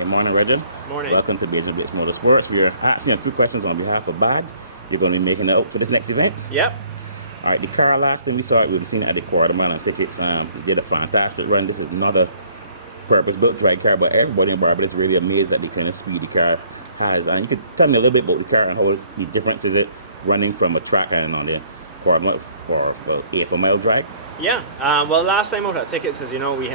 Good morning, Reggie. Morning. Welcome to BADD Motorsports. We are asking a few questions on behalf of BADD. You're going to be making it out for this next event. Yep. All right, the car, last time we saw it, we've seen it at the quarter mile on tickets. We did a fantastic run. This is another purpose-built drag car, but everybody in Barbados is really amazed at the kind of speed the car has. And you could tell me a little bit about the car and how the difference is it running from a track and on the quarter mile for a mile drag. Yeah. Well, last time out at tickets, as you know, we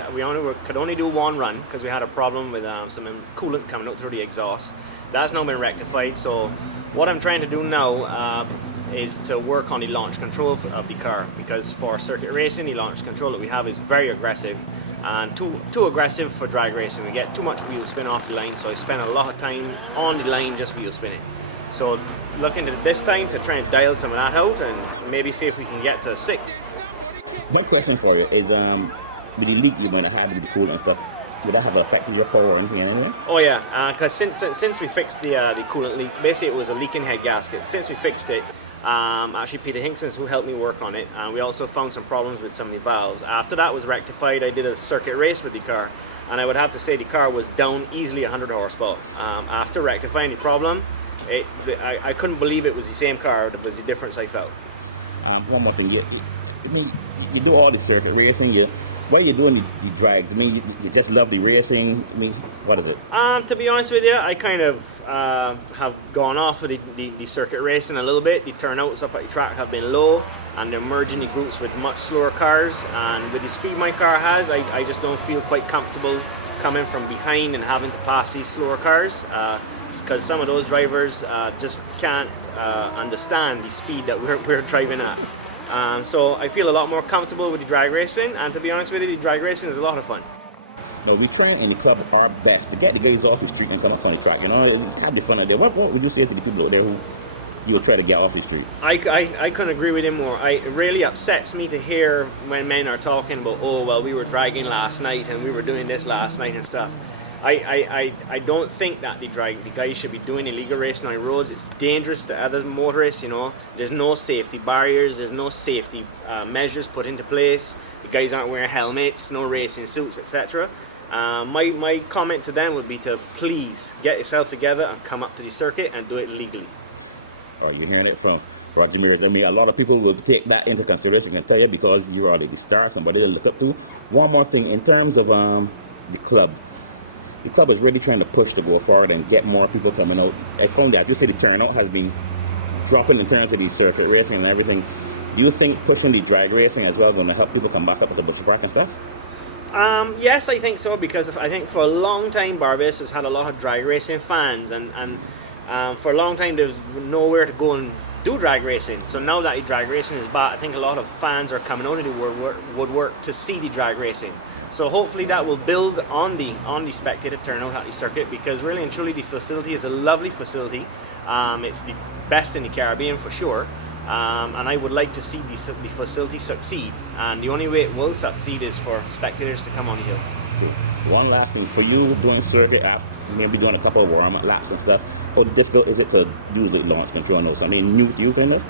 could only do one run because we had a problem with some coolant coming out through the exhaust. That's now been rectified. So what I'm trying to do now is to work on the launch control of the car, because for circuit racing, the launch control that we have is very aggressive and too aggressive for drag racing. We get too much wheel spin off the line, so I spend a lot of time on the line just wheel spinning. So looking at this time to try and dial some of that out and maybe see if we can get to 6. My question for you is, with the leak you're going to have with the coolant and stuff, would that have an effect on your power or anything anyway? Oh yeah, because since we fixed the coolant leak, basically it was a leaking head gasket. Since we fixed it, actually Peter Hinkson's who helped me work on it, and we also found some problems with some of the valves. After that was rectified, I did a circuit race with the car, and I would have to say the car was down easily 100 horsepower. After rectifying the problem, I couldn't believe it was the same car. It was the difference I felt. One more thing, you do all the circuit racing. What are you doing the drags? I mean, you just love the racing. I mean, what is it? To be honest with you, I kind of have gone off of the circuit racing a little bit. The turnouts up at the track have been low, and they're merging the groups with much slower cars. And with the speed my car has, I just don't feel quite comfortable coming from behind and having to pass these slower cars. Because some of those drivers just can't understand the speed that we're driving at. So I feel a lot more comfortable with the drag racing, and to be honest with you, the drag racing is a lot of fun. Now, we train in the club our best to get the guys off the street and come up on the track, and have the fun out there. What would you say to the people out there who you would try to get off the street? I couldn't agree with him more. It really upsets me to hear when men are talking about, oh, well, we were dragging last night and we were doing this last night and stuff. I don't think that the guys should be doing illegal racing on roads. It's dangerous to other motorists, you know. There's no safety barriers, there's no safety measures put into place. The guys aren't wearing helmets, no racing suits, etc. My comment to them would be to please get yourself together and come up to the circuit and do it legally. Oh, you're hearing it from Roger Mears. I mean, a lot of people will take that into consideration, I can tell you, because you're already the star, somebody to look up to. One more thing, in terms of the club is really trying to push to go forward and get more people coming out. I found that, just say the turnout has been dropping in terms of the circuit racing and everything. Do you think pushing the drag racing as well is going to help people come back up to the Bushy Park and stuff? Yes, I think so, because I think for a long time Barbados has had a lot of drag racing fans, and for a long time there's nowhere to go and do drag racing. So now that the drag racing is back, I think a lot of fans are coming out of the woodwork to see the drag racing. So hopefully that will build on the spectator turnout at the circuit, because really and truly the facility is a lovely facility. It's the best in the Caribbean for sure, and I would like to see the facility succeed, and the only way it will succeed is for spectators to come on the hill. Okay. One last thing, for you doing circuit after maybe doing a couple of warm-up laps and stuff, how difficult is it to use the launch control? No, something new to you, kind of?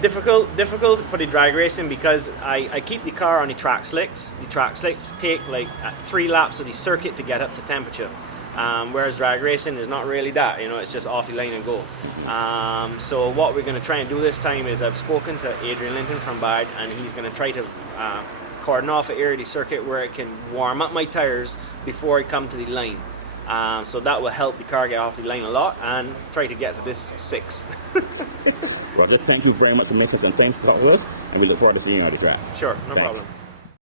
Difficult for the drag racing, because I keep the car on the track slicks. The track slicks take like 3 laps of the circuit to get up to temperature, whereas drag racing is not really that, you know, it's just off the line and go. So what we're going to try and do this time is, I've spoken to Adrian Linton from BADD, and he's going to try to cordon off an area of the circuit where it can warm up my tires before I come to the line. So that will help the car get off the line a lot and try to get to this 6. Roger, thank you very much for making some time to talk with us, and we look forward to seeing you on the track. Sure, no Thanks. problem.